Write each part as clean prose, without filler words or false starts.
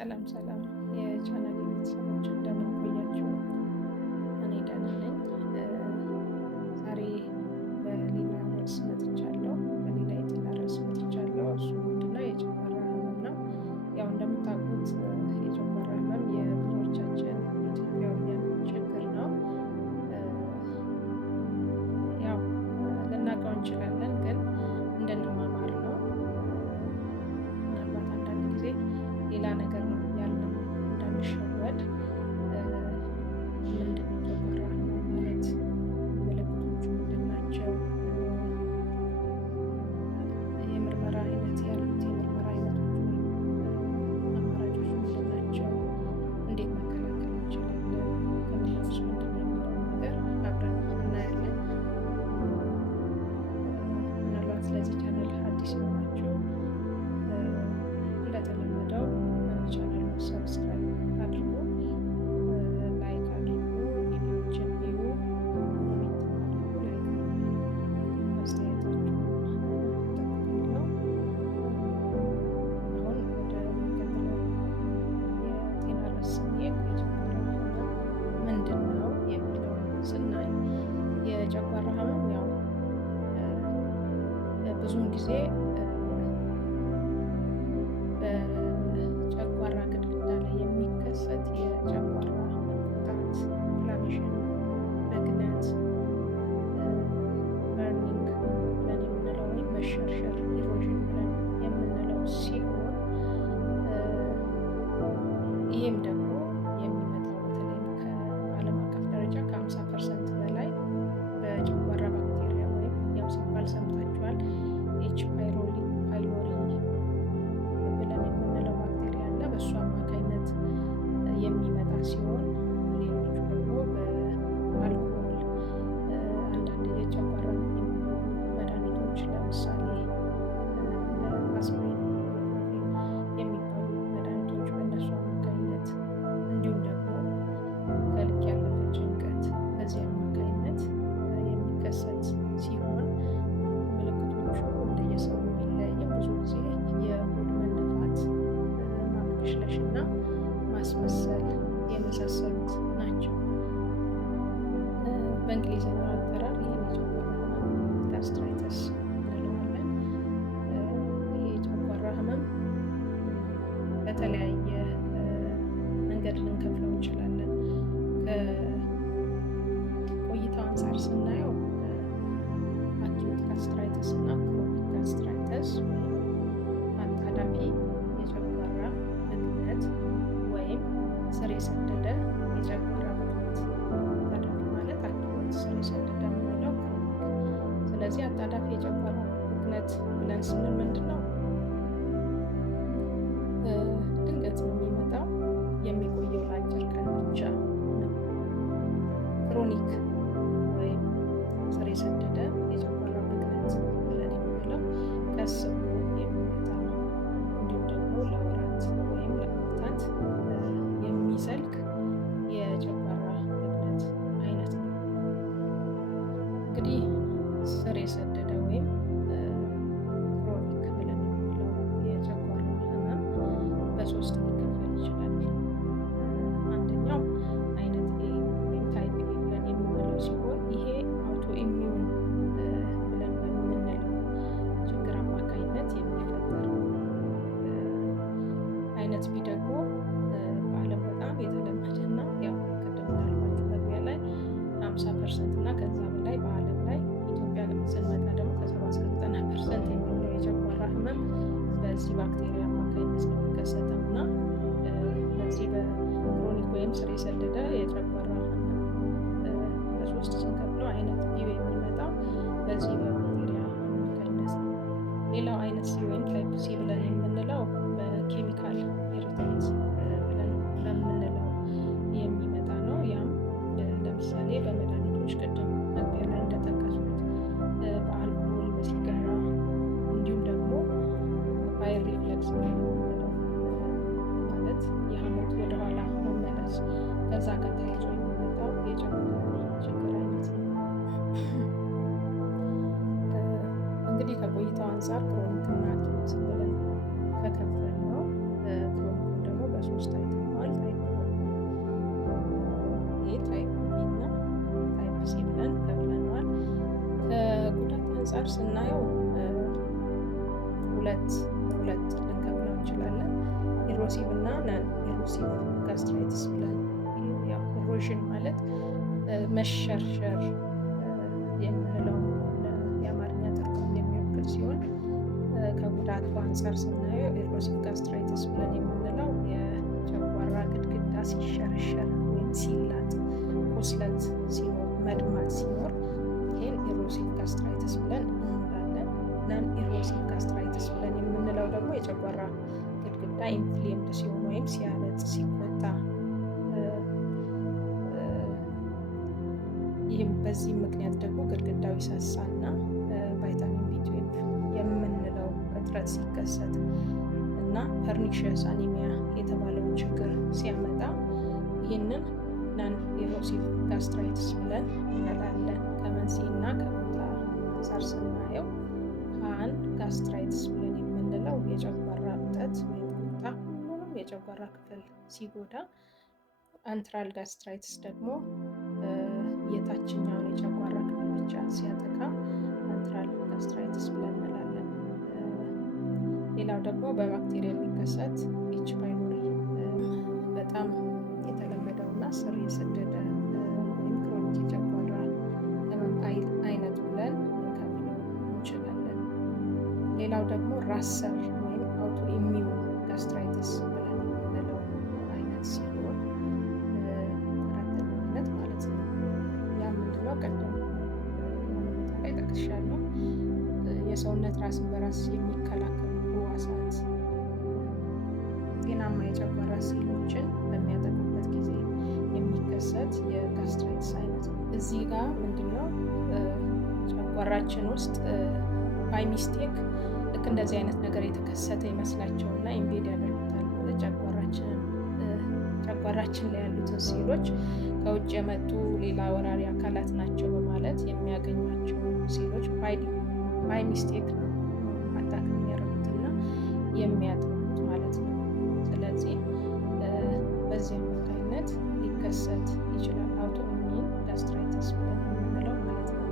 ሰላም ሰላም የቻናሌ ቤተሰቦች እንደምን ቆያችሁ? እኔ ደህና ነኝ። ዛሬ በሌላ ርዕስ መጥቻለሁ። በሌላ የጤና ርዕስ መጥቻለሁ። እሱ ምንድነው? የጨጓራ ህመም ነው። ያው እንደምታውቁት የጨጓራ ህመም የብዙዎቻችን ኢትዮጵያውያን ችግር ነው። ያው ልናውቀው እንችላለን፣ ግን እንድንማማር ነው። ምናልባት አንዳንድ ጊዜ ሌላ ነገር ነው ያልነው እንዳንሸወድ። ምንድነው የጨጓራ ህመም ማለት? ምልክቶቹ ምንድን ናቸው? የምርመራ አይነት ያሉት የምርመራ አይነቶች ወይም አማራጮች ምንድን ናቸው? እንዴት መከላከል እንችላለን? ሕክምናውስ ምንድን ነው የሚለውን ነገር አብረን እናያለን። ምናልባት ስለዚህ ቻናል አዲስ የሆናችሁ እንደተለመደው ቻናሉን ሰብስክራይብ አድርጉ፣ ላይክ አድርጉ፣ ቪዲዮዎችን እዩ፣ ኮሜንት አድርጉ፣ ላይክ አስተያየታችሁን እጠብቃለሁ። አሁን ወደሚቀጥለው የጤና ርዕስ ስንሄድ የጨጓራ ህመም ምንድን ነው የሚለውን ስናይ የጨጓራ ህመም ያው ብዙውን ጊዜ በጨጓራ ግድግዳ ላይ የሚከሰት የጨጓራ መቆጣት፣ ኢንፍላሜሽን፣ ብግነት፣ በርኒንግ ብለን የምንለው ወይም መሸርሸር፣ ኢሮዥን ብለን የምንለው ሲሆን ይህም ደግሞ የሚመጣው በተለይም ከዓለም አቀፍ ደረጃ ከ50% በላይ በጨጓራ ባክቴሪያ ወይም ያው ሲባል ሰምታችኋል ኤች ፓይሎሪ ብለን የምንለው ባክቴሪያ እና በእሱ አማካኝነት የሚመጣ ሲሆን ሌሎቹ ደግሞ በአልኮል፣ አንዳንድ የጨጓራን የሚጎዱ መድኃኒቶች ለምሳሌ አስፕሪን የሚባሉ መድኃኒቶች በእነሱ አማካኝነት እንዲሁም ደግሞ ከልክ ያለፈ ጭንቀት በዚህ አማካኝነት የሚከሰት ሲሆን ምልክቶቹ እንደየሰው ቢለያይም ብዙ ጊዜ የሆድ መነፋት፣ ማቅለሽለሽ እና ማስመሰል የመሳሰሉት ናቸው። በእንግሊዝኛው አጠራር ይህን የጨጓራ ህመም ጋስትራይተስ እንለዋለን። ይሄ የጨጓራ ህመም በተለያየ መንገድ ልንከፍለው እንችላለን። ከቆይታው አንጻር ስናየው አኪዩት ጋስትራይተስ እና ክሮኒክ ጋስትራይተስ ወይም አጣዳፊ የጨጓራ ብግነት ወይም ስር የሰደደ የጨጓራ ብግነት። አጣዳፊ ማለት አኪዩት፣ ስር የሰደደ የምንለው ክሮኒክ። ስለዚህ አጣዳፊ የጨጓራ ብግነት ብለን ስንል ምንድን ነው? ድንገት ነው የሚመጣው፣ የሚቆየው ለአጭር ቀን ብቻ ነው። ክሮኒክ ወይም ስር የሰደደ የጨጓራ ብግነት ብለን የምንለው ቀስ ብሎ የሚመጣ እንዲሁም ደግሞ ለወራት ወይም ለዓመታት የሚዘልቅ የጨጓራ ብግነት አይነት ነው። እንግዲህ ስር የሰደደ ወይም ክሮኒክ ብለን የምንለው የጨጓራ ህመም በሶስት ሊከፈል ይችላል። አንደኛው አይነት ኤ ወይም ታይፕ ኤ ብለን የምንለው ሲሆን ይሄ አውቶ ኢሚዩን ብለን በምንለው ችግር አማካኝነት የሚፈጠር ነው። አይነት ቢ ደግሞ በዓለም በጣም የተለመደ እና ያው ቅድም እንዳልኳችሁ መግቢያ ላይ 50% እና ከዛ በላይ በዓለም ላይ ኢትዮጵያ ስንመጣ ደግሞ ከ70-90% የሚሆነው የጨጓራ ህመም በዚህ ባክቴሪያ አማካኝነት ነው የሚከሰተው እና በዚህ በክሮኒክ ወይም ስር የሰደደ የጨጓራ ህመም በሶስት ስንከፍለው አይነት ቢ የሚመጣው በዚህ በባክቴሪያ አማካኝነት ነው። ሌላው አይነት ሲ ወይም ታይፕ ሲ ብለን የምንለው በኬሚካል ኢሪታንት ብለን በምንለው የሚመጣ ነው። ያም ለምሳሌ በመድኃኒቶች ቅድም መግቢያ ላይ እንደጠቀስኩት በአልኮል፣ በሲጋራ እንዲሁም ደግሞ ባይል ሪፍለክስ የምንለው ማለት የሐሞት ወደኋላ መመለስ ከዛ ጋር ተያይዞ የሚመጣ በ3 አይተነዋል። ይሄ ታይፕ ቢ እና ታይፕ ሲ ብለን ከፍለነዋል። ከጉዳት አንጻር ስናየው ሁለት ልንከፍለው እንችላለን። ኢሮሲቭ እና ናን ኢሮሲቭ ጋስትራይትስ ብለን። ያው ኢሮዥን ማለት መሸርሸር የምንለው የአማርኛ ትርጉም የሚወክል ሲሆን ከጉዳቱ አንጻር ስናየው ኢሮሲቭ ጋስትራይትስ ብለን የምንለው የጨጓራ ግድግዳ ሲሸረሸር ወይም ሲላጥ፣ ቁስለት ሲኖር፣ መድማት ሲኖር ይህን ኢሮሲቭ ጋስትራይትስ ብለን እንላለን። ናን ኢሮሲቭ ጋስትራይትስ ብለን የምንለው ደግሞ የጨጓራ ግድግዳ ኢንፍሌምድ ሲሆን ወይም ሲያበጥ፣ ሲቆጣ፣ ይህም በዚህ ምክንያት ደግሞ ግድግዳው ይሳሳና ቫይታሚን ቢ12 የምንለው እጥረት ሲከሰት እና ፐርኒሽየስ አኒሚያ የተባለውን ችግር ሲያመጣ ይህንን ናን ኢሮሲቭ ጋስትራይትስ ብለን እንላለን። ከመንስኤ እና ከቦታ አንጻር ስናየው ፓን ጋስትራይትስ ብለን የምንለው የጨጓራ እብጠት ወይም ቁጣ ሁሉንም የጨጓራ ክፍል ሲጎዳ፣ አንትራል ጋስትራይትስ ደግሞ የታችኛውን የጨጓራ ክፍል ብቻ ሲያጠቃ አንትራል ጋስትራይትስ ብለን እንላለን። ሌላው ደግሞ በባክቴሪያ የሚከሰት ኤች ፓይሎሪ በጣም የተለመደው እና ስር የሰደደ ወይም ክሮኒክ የጨጓራ ህመም አይነት ብለን ልንከፍለው እንችላለን። ሌላው ደግሞ ራሰር ወይም አውቶ ኢሚዩን ጋስትራይትስ ብለን የምንለው አይነት ሲሆን አራተኛነት ማለት ነው። ያ ምንድነው? ቀደም ላይ ጠቅሻለሁ። የሰውነት ራስን በራስ የሚከላከሉ ህዋሳት ጤናማ የጨጓራ ሴሎችን በሚያጠቁበት ጊዜ የሚከሰት የጋስትራይትስ አይነት ነው። እዚህ ጋር ምንድነው ጨጓራችን ውስጥ ባይ ሚስቴክ ልክ እንደዚህ አይነት ነገር የተከሰተ ይመስላቸውና ኢንቬድ ያደርጉታል። ጨጓራችን ላይ ያሉትን ሴሎች ከውጭ የመጡ ሌላ ወራሪ አካላት ናቸው በማለት የሚያገኟቸው ሴሎች ባይ ሚስቴክ ነው አታክ የሚያደርጉትና የሚያጠቁት ማለት ነው። ስለዚህ በዚህ አማካኝነት ሊከሰት ይችላል አውቶ ኢሚዩን ጋስትራይትስ ብለን የምንለው ማለት ነው።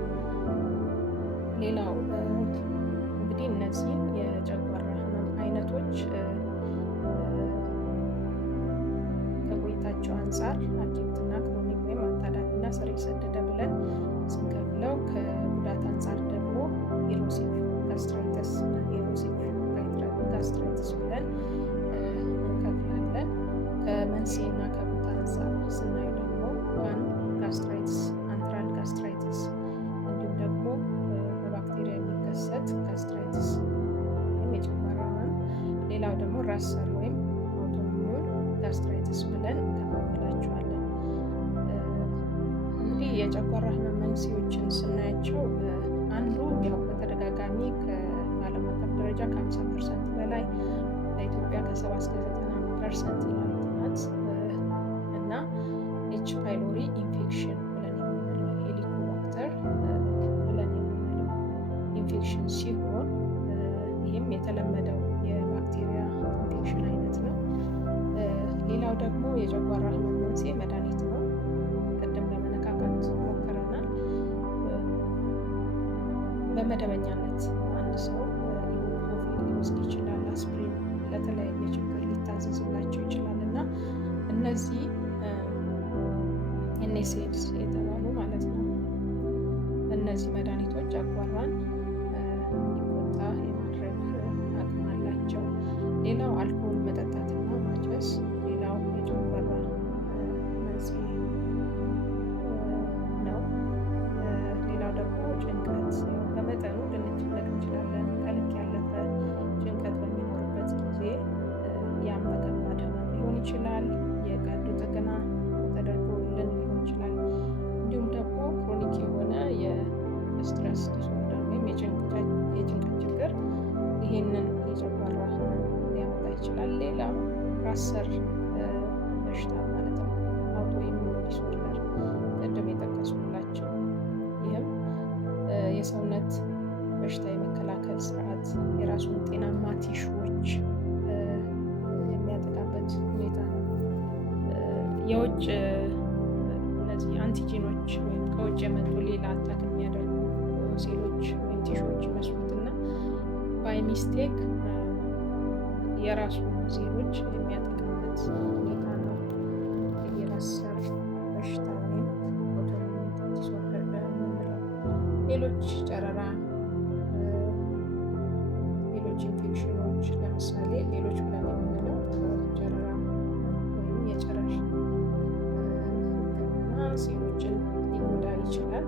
ሌላው እንግዲህ እነዚህን የጨጓራ ህመም አይነቶች ከቆይታቸው አንጻር አኪዩትና ክሮኒክ ወይም አታዳሚና ስር የሰደደ ብለን ስንከፍለው ከጉዳት አንጻር ደግሞ ኢሮሲቭ ጋስትራይተስ እና ኢሮሲቭ ጋስትራይተስ ብለን እንከፍላለን። ከመንስኤ እና ከቦታ አንጻር ስናየው ደግሞ ፓን ጋስትራይትስ፣ አንትራል ጋስትራይትስ እንዲሁም ደግሞ በባክቴሪያ የሚከሰት ጋስትራይትስ ወይም የጨጓራ ህመም፣ ሌላው ደግሞ ራሰር ወይም አውቶኢሚዩን ጋስትራይትስ ብለን እንከፋፍላቸዋለን። እንግዲህ የጨጓራ ህመም መንስኤዎችን ስናያቸው አንዱ ያው በተደጋጋሚ ከዓለም አቀፍ ደረጃ ከ50% በላይ በኢትዮጵያ ከ70-90% ይላል ጥናት እና ኤች ፓይሎሪ ኢንፌክሽን ብለን የምንለው ሄሊኮባክተር ብለን የምንለው ኢንፌክሽን ሲሆን ይህም የተለመደው የባክቴሪያ ኢንፌክሽን አይነት ነው። ሌላው ደግሞ የጨጓራ ህመም መንስኤ መድኃኒት ነው። ቅድም ለመነካካት ሞክረናል። በመደበኛነት አንድ ሰው ኢቡፕሮፌን ሊወስድ ይችላል። አስፕሪን ለተለያየ ችግር ሊታዘዝላቸው ይችላል እና እነዚህ ኤንኤስኤድስ የተባሉ ማለት ነው። እነዚህ መድኃኒቶች ጨጓራን እንዲቆጣ የማድረግ አቅም አላቸው። ሌላው አልኮል መጠጣትና ማጨስ ሌላው የጨጓራ መንስኤ ነው። ሌላው ደግሞ ጭንቀት በመጠኑ ልንጨነቅ እንችላለን። ከልክ ያለፈ ጭንቀት በሚኖርበት ጊዜ ያም በከባድ ህመም ሊሆን ይችላል። የቀዶ ጥገና ተደርጎልን ሊሆን ይችላል። እንዲሁም ደግሞ ክሮኒክ የሆነ የስትረስ ዲስኦርደር ወይም የጭንቀት ችግር ይሄንን የጨጓራ ህመም ሊያመጣ ይችላል። ሌላው ራሰር በሽታ ማለት ነው፣ አውቶ ኢሚዩን ዲስኦርደር ቅድም የጠቀስኩላቸው። ይህም የሰውነት በሽታ የመከላከል ስርዓት የራሱን ጤናማ ቲሹዎች የሚያጠቃበት አይነት ሁኔታ ነው። የውጭ እነዚህ አንቲጂኖች ወይም ከውጭ የመጡ ሌላ አታክ የሚያደርጉ ሴሎች ወይም ቲሾች ይመስሉትና ባይ ሚስቴክ የራሱ ሴሎች የሚያጠቃበት ሁኔታ ነው የራስ ሰር በሽታ ወይም ኦቶኢሚዩን ዲስኦርደር የምንለው። ሌሎች ጨረራ፣ ሌሎች ኢንፌክሽኖች ለምሳሌ ሌሎች ብለን የምንለው ጨረራ ወይም የጨረር ሕክምና ሴሎችን ሊጎዳ ይችላል።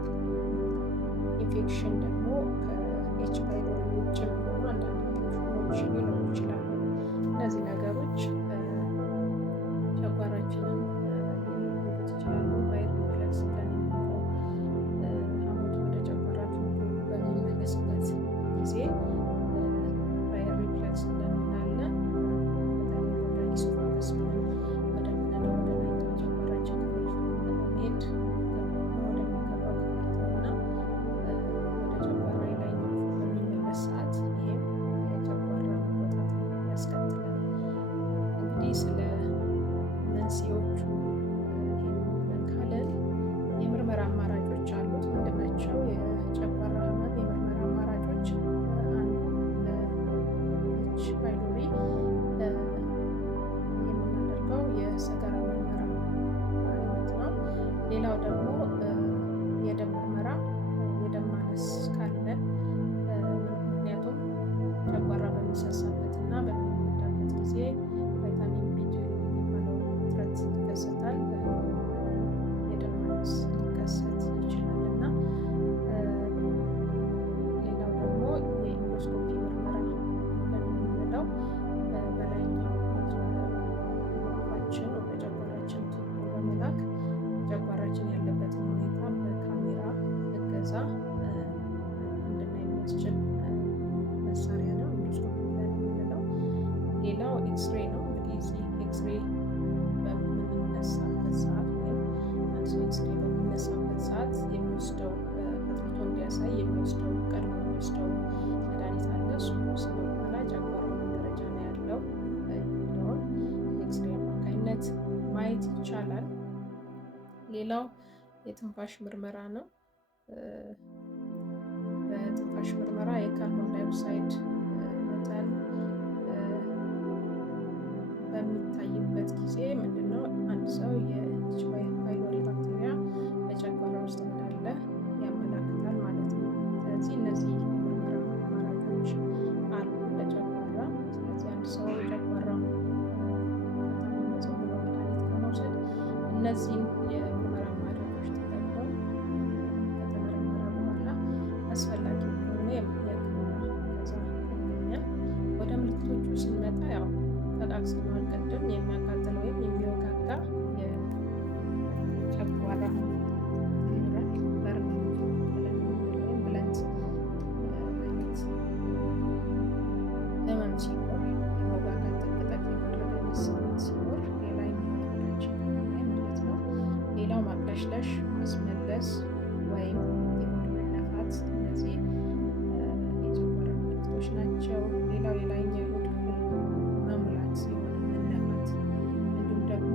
ኢንፌክሽን ደግሞ ከኤች ፓይሎሪ ውጭ የሚሆኑ አንዳንድ ኢንፌክሽኖች ሊኖሩ ይችላሉ። እነዚህ ነገሮች ጨጓራችንን ሊጎዱት ይችላሉ። ባይል ሪፍለክስ ብለን የምንለው ሐሞት ወደ ጨጓራ ቱቦ በሚመለስበት ጊዜ ባይል ሪፍለክስ ብለን እናያለን። በተለይ ወደ ኢሶፋገስ ብለን ወደምንለው ወደ ላይኛው ጨጓራችን ክፍል በመሄድ ወደሚገባው ክፍልና ወደ ጨጓራ የላይኛው ክፍል በሚመለስ ሰዓት ይህም የጨጓራ መቆጣት ያስከትላል። እንግዲህ ስለ መንስኤዎቹ ይህንን ብለን ካለን የምርመራ አማራጮች አሉት። ምንድን ናቸው? የጨጓራ ህመም የምርመራ አማራጮች አንዱ ለኤች ፓይሎሪ የምናደርገው የሰገራ ምርመራ አይነት ነው። ሌላው ደግሞ የደም ምርመራ የደም ማነስ ካለን ምክንያቱም ጨጓራ በሚሳሳበት እና በሚጎዳበት ጊዜ ቫይታሚን ቢ12 የሚባለው እጥረት ይከሰታል። የደም ማነስ ሊከሰት ይችላል እና ሌላው ደግሞ የኢንዶስኮፒ ምርመራ ብለን የምንለው በላይኛው አፋችን ወደ ጨጓራችን ቱቦ በመላክ ጨጓራችን ያለበትን ሁኔታ በካሜራ እገዛ እንድናይ የሚያስችል መሳሪያ ነው ኢንዶስኮፒ ብለን የምንለው። ሌላው ኤክስሬ ነው። እንግዲህ እዚህ ኤክስሬ በምንነሳበት ሰዓት ወይም አንድ ሰው ኤክስሬ በሚነሳበት ሰዓት የሚወስደው አጥርቶ እንዲያሳይ የሚወስደው ቀድሞ የሚወስደው መድኃኒት አለ። እሱ ከወሰደ በኋላ ጨጓራው ምን ደረጃ ነው ያለው የሚለውን ኤክስሬ አማካኝነት ማየት ይቻላል። ሌላው የትንፋሽ ምርመራ ነው። በትንፋሽ ምርመራ የካርቦን ዳይኦክሳይድ መጠን በሚታይበት ጊዜ ምንድነው አንድ ሰው የኤች ፓይሎሪ ባክቴሪያ በጨጓራ ውስጥ እንዳለ ያመላክታል ማለት ነው። ስለዚህ እነዚህ የምርመራ አማራጮች አሉ ለጨጓራ። ስለዚህ አንድ ሰው ጨጓራውን ከታመመ ዝም ብሎ መድኃኒት ከመውሰድ እነዚህን የምርመራ አማራጮች ተጠቅሞ ከተመረመረ በኋላ አስፈላጊ ከሆነ የሕክምና እገዛ ያገኛል። ወደ ምልክቶቹ ስንመጣ ያው ጠቃቅሰናል ቅድም የሚያቃጥል ወይም የሚወጋጋ የጨጓራ በርን ብለን የምንለው ወይም ብለንት አይነት ህመም ሲኖር የመወጋጋት ጠቅጠቅ የማድረግ አይነት ስሜት ሲኖር የላይኛው የሆዳችን ላይ ማለት ነው። ሌላው ማቅለሽለሽ፣ ማስመለስ ወይም የሆድ መነፋት እነዚህ የጨጓራ ምልክቶች ናቸው። ሌላው የላይኛው የሆድ ክፍል መሙላት የሆነ መነፋት እንዲሁም ደግሞ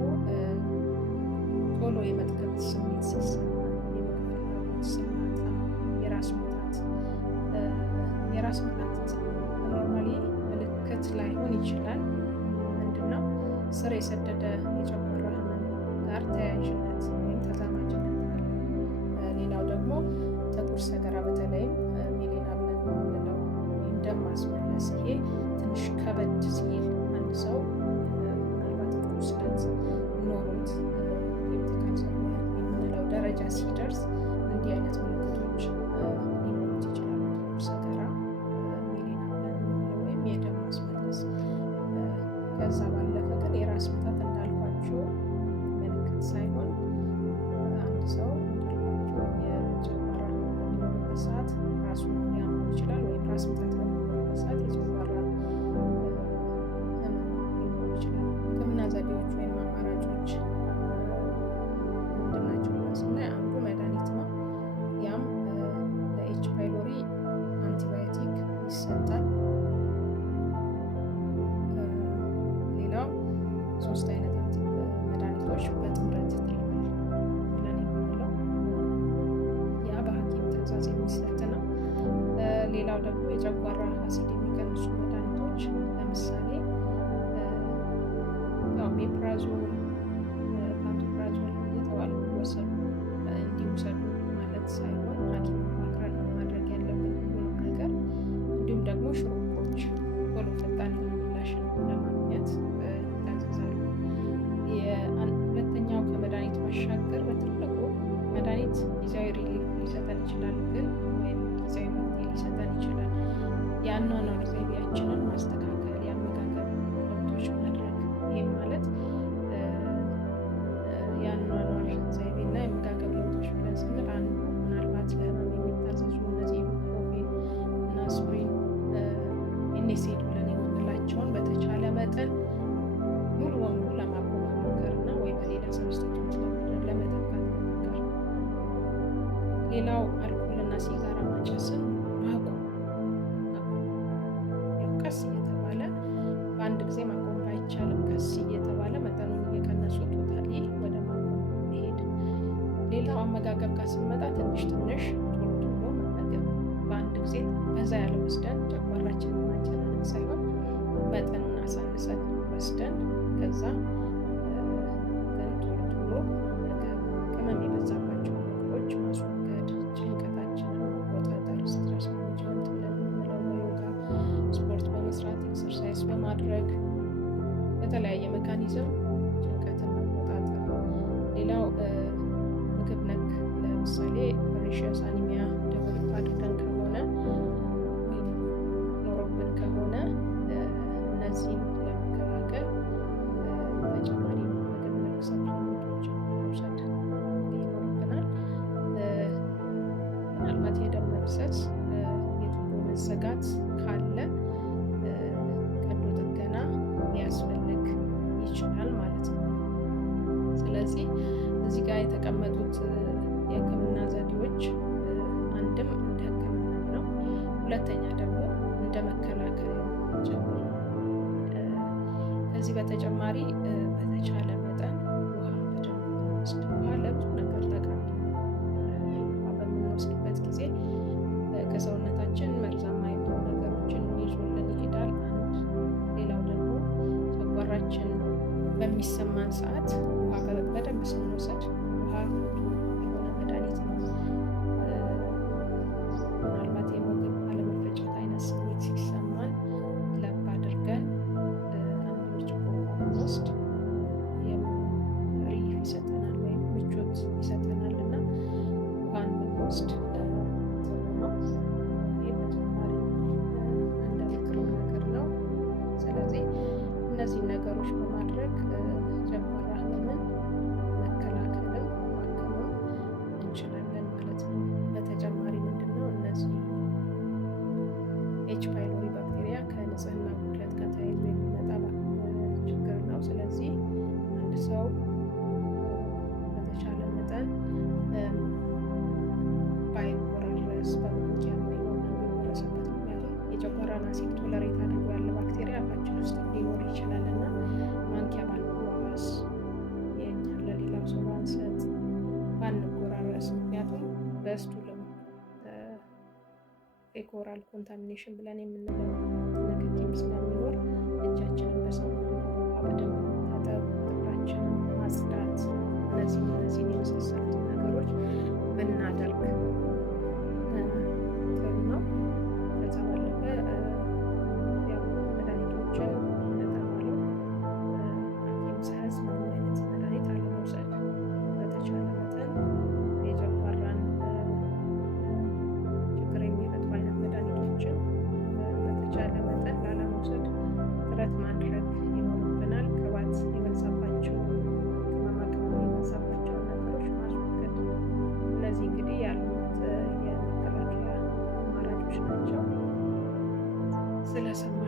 ቶሎ የመጥገብ ስሜት ሲሰማ፣ የምግብ ፍላጎት ስናጣ፣ የራስ ምታት። የራስ ምታት ኖርማሊ ምልክት ላይሆን ይችላል። ምንድነው ስር የሰደደ የጨጓራ ህመም ጋር ተያያዥነት ወይም ተዛማጅነት አለው። ሌላው ደግሞ ጥቁር ሰገራ በተለይም ሜሌና ብለን የምንለው ወይም ደም ማስመለስ፣ ይሄ ትንሽ ከበድ ሲል አንድ ሰው ምናልባት ቁስለት ኖሮት ፔፕቲክ የምንለው ደረጃ ሲደርስ እንዲህ አይነት ምልክቶች ሊኖሩት ይችላሉ። ጥቁር ሰገራ፣ ሜሌና ብለን የምንለው ወይም የደም ማስመለስ። ከዛ ባለፈ ግን የራስ ምታት እንዳልኳችሁ ምልክት ሳይሆን አንድ ሰው እንዳልኳችሁ የጨጓራ ህመም በሚኖርበት ሰዓት ራሱን ሊያመው ይችላል፣ ወይም ራስ ምታት በሚኖርበት ሰዓት የጨጓራ ህመም ሊኖር ይችላል። ሌላው ደግሞ የጨጓራ አሲድ የሚቀንሱ መድኃኒቶች ለምሳሌ ሜፕራዞል፣ ፓንቶፕራዞል እየተባሉ እንዲወሰዱ ማለት ሳይሆን ሐኪም ማክረን ነው ማድረግ ያለብን ሁሉንም ነገር። እንዲሁም ደግሞ ሽሮፖች ቶሎ ፈጣን ምላሽን ለማግኘት ይታዘዛሉ። ሁለተኛው ከመድኃኒት ባሻገር በትልቁ መድኃኒት ጊዜያዊ ሪሊፍ ሊሰጠን ይችላል፣ ግን ወይም ጊዜያዊ መፍትሄ ሊሰጠን ይችላል። የአኗኗር ዘይቤያችንን ማስተካከል፣ የአመጋገብ ለውጦች ማድረግ። ይህም ማለት የአኗኗር ዘይቤና የአመጋገብ ለውጦች ብለን ስንል አንዱ ምናልባት ለህመም የሚታዘዙ እነዚህ ኢቡፕሮፌን እና አስፕሪን፣ ኤንኤስኤድ ብለን የምንላቸውን በተቻለ መጠን ሙሉ በሙሉ ለማቆም መሞከር እና ወይ በሌላ ሰብስቲቱት ለመተካት መሞከር። ሌላው አልኮልና ሲጋራ ማጨስን ማቆም። ቀስ እየተባለ በአንድ ጊዜ ማቆም ባይቻልም ቀስ እየተባለ መጠኑን እየቀነሱ ቶታሊ ወደ ማቆም መሄድ። ሌላው አመጋገብ ጋር ስንመጣ ትንሽ ትንሽ ቶሎ ቶሎ መመገብ፣ በአንድ ጊዜ በዛ ያለ ወስደን ጨጓራችንን ማጨናነቅ ሳይሆን መጠኑን አሳንሰን ወስደን ከዛ ግን ቶሎ ቶሎ መመገብ። ቅመም የበዛባቸው ምግቦች ማስወገድ፣ ጭንቀታችንን መቆጣጠር፣ ስትረስ ማኔጅመንት ብለን የምንለው በዮጋ ስፖርት በመስራት ኤክሰርሳይዝ በማድረግ በተለያየ ሜካኒዝም ጭንቀትን መቆጣጠር። ሌላው ምግብ ነክ ለምሳሌ ፐርኒሺየስ አኒሚያ ደቨሎፕ አድርገን ከሆነ ወይም ኖሮብን ከሆነ እነዚህን ለመከላከል ተጨማሪ ምግብ ነክ ሰፕሊመንቶችን መውሰድ ይኖርብናል። ምናልባት የደም መፍሰስ፣ የቱቦ መዘጋት ካለ ቀዶ ጥገና ሊያስፈልግ ይችላል ማለት ነው። ስለዚህ እዚህ ጋር የተቀመጡት የህክምና ዘዴዎች አንድም እንደ ህክምና ነው፣ ሁለተኛ ደግሞ እንደ መከላከያ ጭምር ነው። ከዚህ በተጨማሪ በተቻለ መጠን ውሃ በደንብ ብንወስድ፣ ውሃ ለብዙ ነገር ጠቃሚ ነው። ውሃ በምንወስድበት ጊዜ ከሰውነታችን መርዛማ የሆኑ ነገሮችን ይዞልን ይሄዳል። ሌላው ደግሞ ጨጓራችን በሚሰማን ሰዓት ውሃ በደንብ ስንወስድ ውሃ የሆነ መድኃኒት ነው። ምናልባት የምግብ አለመፈጨት አይነት ስሜት ሲሰማን ለብ አድርገን አንድ ብርጭቆ ውሃ ብንወስድ ሪሊፍ ይሰጠናል ወይም ምቾት ይሰጠናል እና ውሃን ብንወስድ ጥሩ ነው። ይህ በተጨማሪ እንደ ምክርም ነገር ነው። ስለዚህ እነዚህን ነገሮች በማድረግ ጨጓራ ህመምን መከላከልም ማከምም እንችላለን ማለት ነው። በተጨማሪ ምንድነው እነዚህ ኤች ፓይሎሪ ባክቴሪያ ከንጽህና ጉድለት ጋር ተያይዞ የሚመጣ ችግር ነው። ስለዚህ አንድ ሰው በተቻለ መጠን ባይወራረስ በማንኪያ ቢሆን የሚወረስበት ምክንያቱም የጨጓራን አሲድ ቶለሬት አድርጎ ያለ ባክቴሪያ አፋችን ውስጥ ሊኖር ይችላል እና ማንኪያ ባንወራረስ፣ የእኛን ለሌላው ሰው ባንሰጥ፣ ባንጎራረስ። ምክንያቱም በስቱልም ፌኮራል ኮንታሚኔሽን ብለን የምንለው ንክኪም ስለሚኖር እጃችንን በሳሙና ውሃ በደንብ መታጠብ፣ ጥፍራችንን ማጽዳት፣ እነዚህን የመሳሰሉትን ነገሮች ብናደርግ ጥሩ ነው። ከዛ ባለፈ ያው መድኃኒቶችን እንደተባለው ሐኪም ሳያዝ ምንም አይነት መድኃኒት አለመውሰድ፣ በተቻለ መጠን የጨጓራን ችግር የሚፈጥሩ አይነት መድኃኒቶችን በተቻለ መጠን ላለመውሰድ ጥረት ማድረግ ይኖርብናል። ቅባት የበዛባቸው፣ ቅመማ ቅመም የበዛባቸውን ነገሮች ማስወገድ። እነዚህ እንግዲህ ያሉት የመከላከያ አማራጮች ናቸው። ስለሰማ